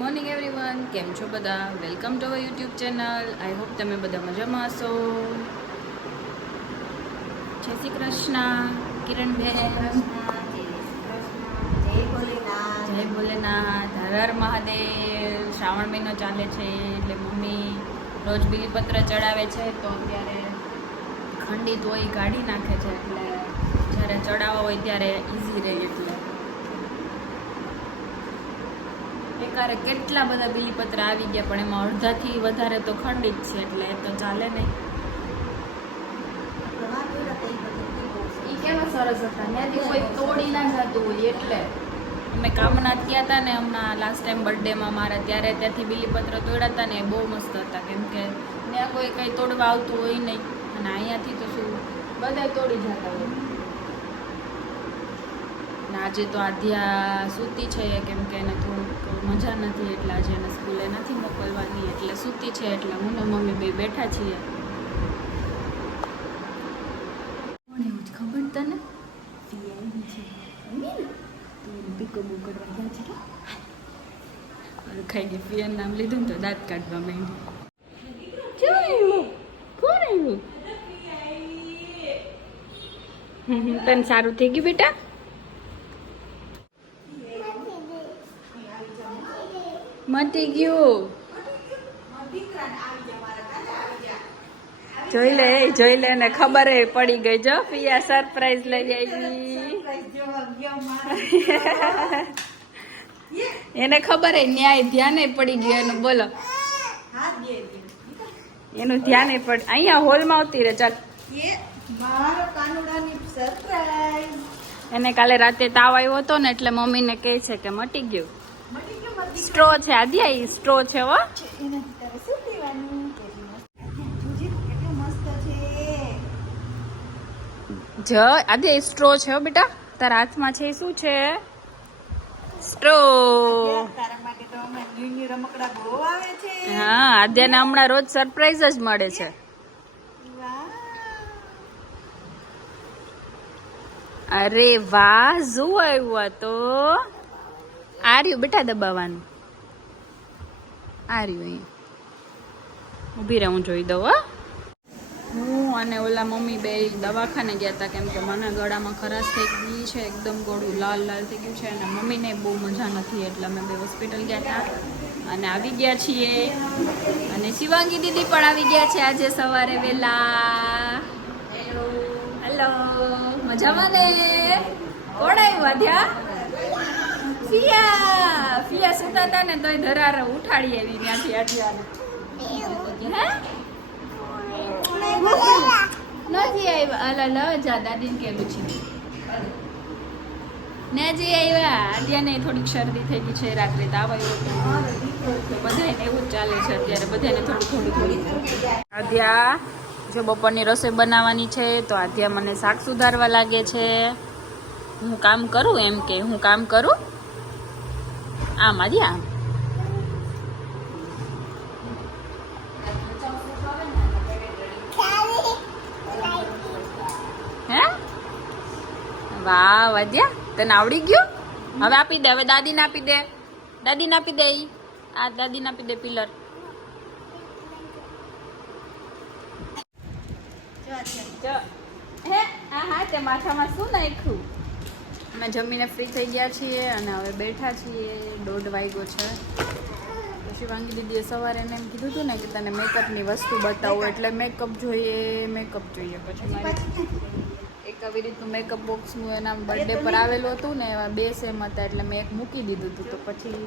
Morning everyone, કેમ છો બધા? Welcome to our YouTube channel. I hope તમે બધા મજામાં હશો. જય શ્રી કૃષ્ણ કિરણબેન. જય ભોલેનાથ. હર હર મહાદેવ. શ્રાવણ મહિનો ચાલે છે એટલે મમ્મી રોજ બીલીપત્ર ચડાવે છે, તો અત્યારે ખંડિત હોય કાઢી નાખે છે, એટલે જ્યારે ચડાવવા હોય ત્યારે ઇઝી રહે. એટલે એકારે કેટલા બધા બીલીપત્ર આવી ગયા, પણ એમાં અડધાથી વધારે તો ખંડિત છે, એટલે એ તો ચાલે નહીં. એ કેવા સરસ હતા, ત્યાંથી કોઈ તોડી ના જતું હોય. એટલે અમે કામનાથ ગયા હતા ને હમણાં લાસ્ટ ટાઈમ બર્થડેમાં મારા, ત્યારે ત્યાંથી બીલીપત્ર તોડ્યા હતા ને એ બહુ મસ્ત હતા, કેમ કે ત્યાં કોઈ કંઈ તોડવા આવતું હોય નહીં, અને અહીંયાથી તો શું બધા તોડી જતા હોય. આજે તો આધ્યા સૂતી છે, કેમ કે એને થોડુંક મજા નથી, એટલે આજે એને સ્કૂલે નથી મોકલવાની, એટલે સૂતી છે. એટલે હું ને મમ્મી બે બેઠા છીએ. કોણ એવું જ ખબર તને? ફી આવી છે તો એને પીકો બુક કરવા ગયા છે. ખાઈ ગઈ. ફિયાનું નામ લીધું ને તો દાંત કાઢવા માંડી. ક્યાં આવ્યું? કોણ આવ્યું? તને સારું થઈ ગયું બેટા? મટી ગયું. જોઈ લે ને ખબર પડી ગઈ. જો પિયા સરપ્રાઈઝ લઈ આવી. એને ખબર ન્યાય ધ્યાને પડી ગયું એનું. બોલો, એનું ધ્યાને પડ. અહીંયા હોલમાં આવતી રે. ચાલ, એને કાલે રાતે તાવ આવ્યો હતો ને, એટલે મમ્મીને કહે છે કે મટી ગયું. સ્ટ્રો છે આદ્યા, સ્ટ્રો છે. હો, જ આદ્યા સ્ટ્રો છે. હો બેટા, તારા હાથમાં છે. શું છે? સ્ટ્રો. હા, આદ્યાને હમણાં રોજ સરપ્રાઈઝ જ મળે છે. અરે વાહ, શું આવ્યું તો? આ રહ્યું બેટા દબાવવાનું. આ રહ્યું અહીંયા. ઊભી રહે, હું જોઈ દઉં. હા, હું અને ઓલા મમ્મી બે દવાખાને ગયા હતા, કેમ કે મને ગળામાં ખરાશ થઈ ગઈ છે, એકદમ ગળું લાલ લાલ થઈ ગયું છે, અને મમ્મીને બહુ મજા નથી, એટલે અમે બે હોસ્પિટલ ગયા હતા અને આવી ગયા છીએ. અને શિવાંગી દીદી પણ આવી ગયા છે આજે સવારે વહેલા. હેલો, મજામાં ને? કોણ આવ્યું આધ્યા? ફિયા સુતા હતા ને તોય ધરાર ઉઠાડી આવી ત્યાંથી. નથી આવ્યા. અલા જા દાદીને કેલું છે ને જે આવ્યા. અત્યારે થોડીક શરદી થઈ ગઈ છે, રાત્રે તાવ આવ્યો તો બધાને એવું જ ચાલે છે અત્યારે. બધાને થોડું. આધ્યા જો બપોરની રસોઈ બનાવવાની છે, તો આધ્યા મને શાક સુધારવા લાગે છે. હું કામ કરું એમ કે હું કામ કરું. આમ આદ્યા, આમ હે? વાહ વાદ્યા, તને આવડી ગયું? હવે આપી દે. હવે દાદીને આપી દે. દાદીને આપી દે. આ દાદીને આપી દે પિલર. હે હા, તે માથામાં શું નાખ્યું? અમે જમીને ફ્રી થઈ ગયા છીએ અને હવે બેઠા છીએ. 1:30 વાગ્યો છે. પછી વાંગી દીદીએ સવારે એને એમ કીધું હતું ને કે તને મેકઅપની વસ્તુ બતાવું, એટલે મેકઅપ જોઈએ. પછી મારી એક આવી રીતનું મેકઅપ બોક્સનું એના બર્થડે પર આવેલું હતું ને, એવા 2 સેમ હતા, એટલે મેં એક મૂકી દીધું હતું, તો પછી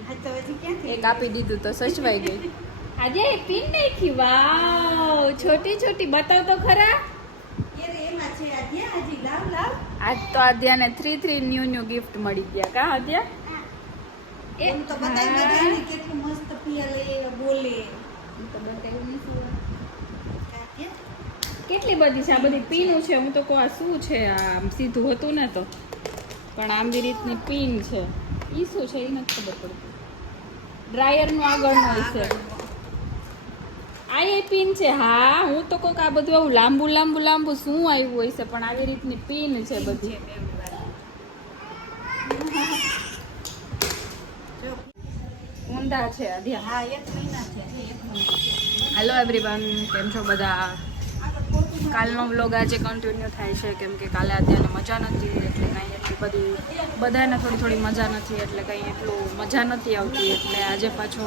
એક આપી દીધું, તો સચવાઈ ગઈ. આજે એ પિન નાખી. વાવ, છોટી બતાવ તો ખરા. આજ તો આદ્યાને 3 ન્યુ ગિફ્ટ મળી ગયા. કા આદ્યા? કેટલી બધી છે આ બધી પીનું છે. હું તો કહું આ શું છે? આમ સીધું હતું ને તો, પણ આંબી રીતની પીન છે. ઈ શું છે એ નથી ખબર પડતી. ડ્રાયરનું આગળનું હશે. આ એ પિન છે. હા, હું તો કહું કે આ બધું આવું લાંબુ શું આવ્યું હોય છે, પણ આવી રીતની પિન છે બધી. ઠંડા છે અધ્યા. હા 1 મહિના છે 1 મહિના. હેલો એવરીવન, કેમ છો બધા? કાલનો વ્લોગ આજે કન્ટિન્યુ થાય છે કેમ કે કાલે અત્યારે મજા નથી એટલે કંઈ એટલી બધી બધાને થોડી મજા નથી એટલે કંઈ એટલું મજા નથી આવતી એટલે આજે પાછો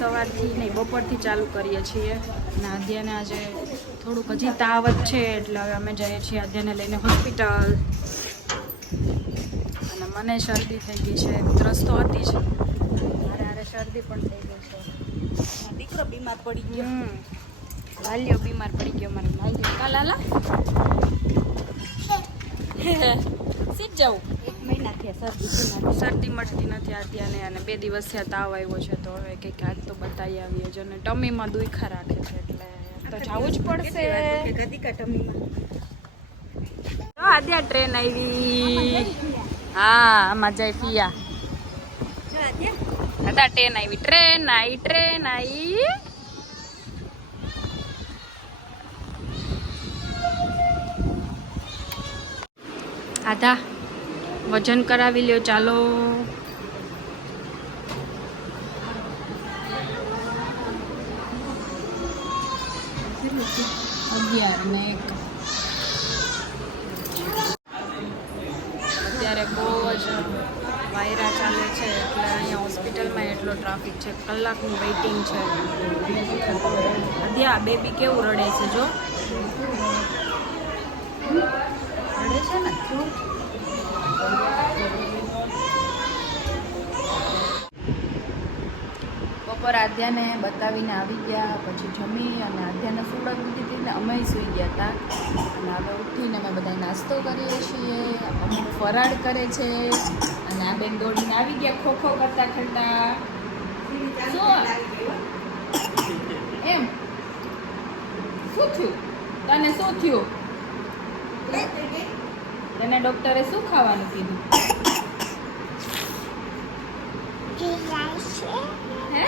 સવારથી નહીં બપોરથી ચાલુ કરીએ છીએ અને આદ્યાને આજે થોડુંક હજી તાવ જ છે એટલે હવે અમે જઈએ છીએ આદ્યાને લઈને હોસ્પિટલ અને મને શરદી થઈ ગઈ છે. ઉધરસ તો હતી જ, મારે શરદી પણ થઈ ગઈ છે. દીકરો બીમાર પડી ગયો. વાલીઓ બીમાર પડી ગયો મારો લાલ્યો. કાલાલા સીધ જાઉં. 1 મહિના થયા શરદી મટતી નથી આદ્યાને અને 2 દિવસ થયા તાવ આવ્યો છે તો હવે કંઈક આજ તો બતાવી આવીએ જો ને ટમીમાં દુખા રાખે છે એટલે તો જવું જ પડશે. ગદિકા ટમીમાં આદ્યા ટ્રેન આવી. હા આમાં જાય પિયા હતા. ટ્રેન આવી ટ્રેન આવી. આધા વજન કરાવી લ્યો ચાલો. અત્યારે બહુ જ વાયરા ચાલે છે એટલે અહીંયા હોસ્પિટલમાં એટલો ટ્રાફિક છે, કલાકનું વેઇટિંગ છે. અધ્યા બેબી કેવું રડે છે જો. રડે છે ને. બપોર આદ્યાને બતાવીને આવી ગયા પછી જમી અને આદ્યાને સુડાવી દીધી હતી ને અમે સૂઈ ગયા હતા અને હવે ઉઠીને અમે બધા નાસ્તો કરીએ છીએ. અમુક ફરાળ કરે છે અને આ બેન દોડીને આવી ગયા ખોખો કરતા કરતા. શું એમ શું થયું તને? શું થયું તને? ડોક્ટરે શું ખાવાનું કીધું? હે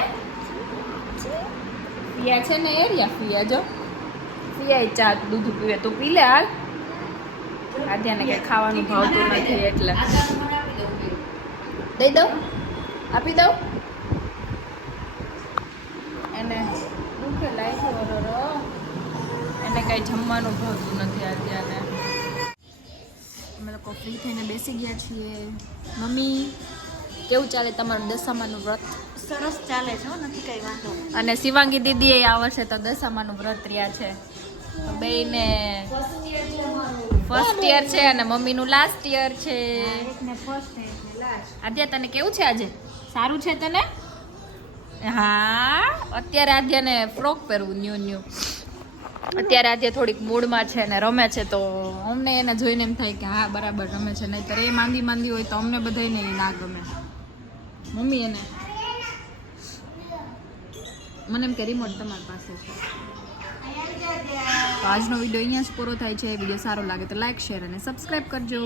પિયા છે ને એરિયા પિયા જો પિયા ચા દૂધ પીવે તો પી લે. હાલ આદ્યાને કઈ ખાવાનું ભાવતું નથી એટલે દઈ દઉં, આપી દઉં એને. દુખે લાગ્યો એને કઈ જમવાનું ભાવતું નથી આદ્યાને. અમે લોકો ફ્રી થઈને બેસી ગયા છીએ. મમ્મી કેવું ચાલે તમારું દશામાનું વ્રત? સરસ ચાલે છે, નથી કઈ વાંધો. અને શિવાંગી દીદી એ આ વર્ષે તો દશામાનું વ્રત રહ્યા છે તો બેયને ફર્સ્ટ યર છે અને મમ્મીનું લાસ્ટ યર છે. એકને ફર્સ્ટ એકને લાસ્ટ. આદ્યા તને કેવું છે આજે? સારું છે તને? હા અત્યારે આદ્યાને ફ્રોક પહેરવું ન્યુ. અત્યારે આદ્યા થોડીક મૂડમાં છે ને રમે છે તો અમને એને જોઈને એમ થાય કે હા બરાબર રમે છે, નહીંતર એ માંદી હોય તો અમને બધાને ના ગમે. મમ્મી એને મને એમ કે રિમોટ તમારી પાસે છે. તો આજનો વિડીયો અહીંયા જ પૂરો થાય છે. વિડીયો સારો લાગે તો લાઈક, શેર અને સબસ્ક્રાઈબ કરજો.